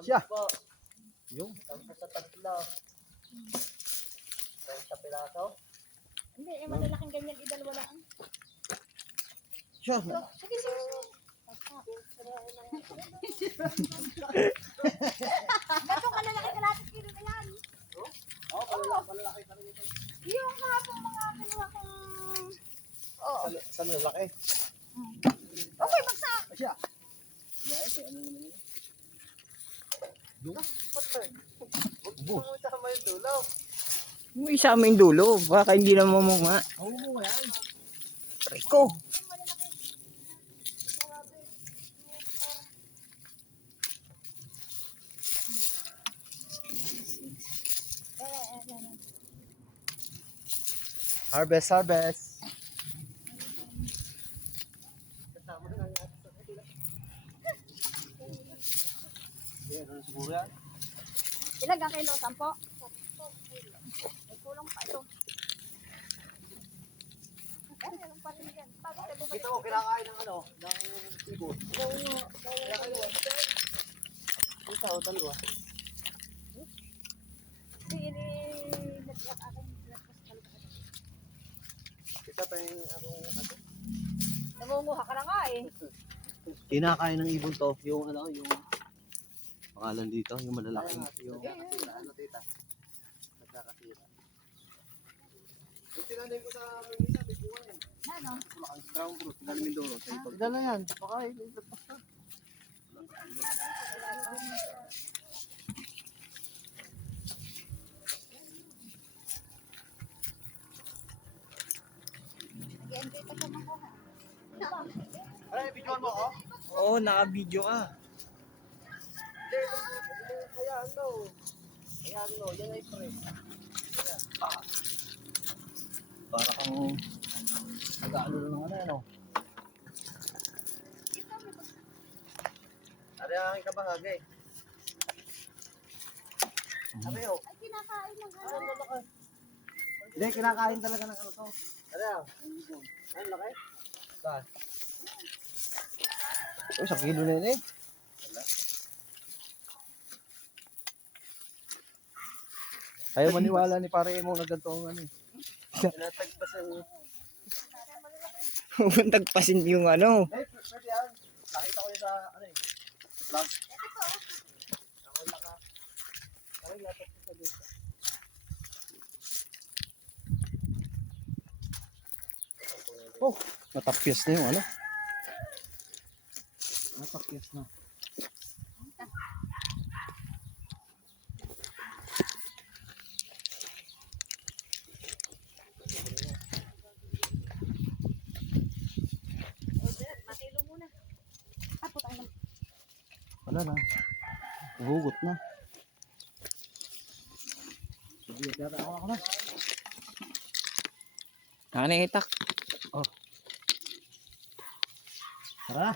Siya. Po. Yung. 10 sa tatlo. 30 piraso. Hindi, yung malalaking ganyan, idalawa lang. Siya. Sige, sige, sige. Gatong kalalaki kalapit kilo na yan. Oo, palalaki pa rin ito. Yung kahapon mga kinuha kong... Oo. Sa lalaki. Okay, bagsak. Siya. Ano naman yun? Yung. Ubo. Tama yung dulo. May isa mo yung dulo. Baka hindi na mamunga. Oo mo yan. Rico. Harvest, harvest. Kasama na lang natin sa kanila. Yan, ano siguro yan? Ilag ang kilo? 10? May kulang pa ito. Meron pa rin yan. Ito, kinakain ng ano, ng ibon. Kinakain mo. Isa o dalawa. Hindi, nag-iyak akin. Isa pa yung ano. Nangunguha ka na nga eh. Kinakain ng ibon to. Yung ano, yung pangalan dito, yung malalaking. Yung Nagkakasira. Ano tita? Nagkakasira. Yung tinanin ko sa Manila, may buwan yan. Ano? Malaking ground fruit. Galing Mindoro. Dala yan. Baka ilagpas na. Yan dito sa makuha. Ano, i-videoan mo ako? Oo, naka-video ka. Ayan, no. Ayan, no. Yan ay pre. Para kang nag-ano ng ano. Ano yung aking kabahagi? Ano yun? Ay, kinakain ng Ano ang laki? Hindi, kinakain talaga ng ano to. Ano yun? Ano laki? Saan? Oh, 1 kilo na yun eh. Ayaw maniwala ni pare mo na ganito ang ano eh. Tinatagpasan. Tagpasin yung ano. Eh, pwede yan. Nakita ko yun sa, ano eh, sa vlog. Ako naka, ako yung laptop ko sa dito. Oh, natapyas na yung ano. Natapyas na. matilo muna. Apo tayo. Wala na. Hugot na. Sige, kaya ako na. Naka na itak. Tara.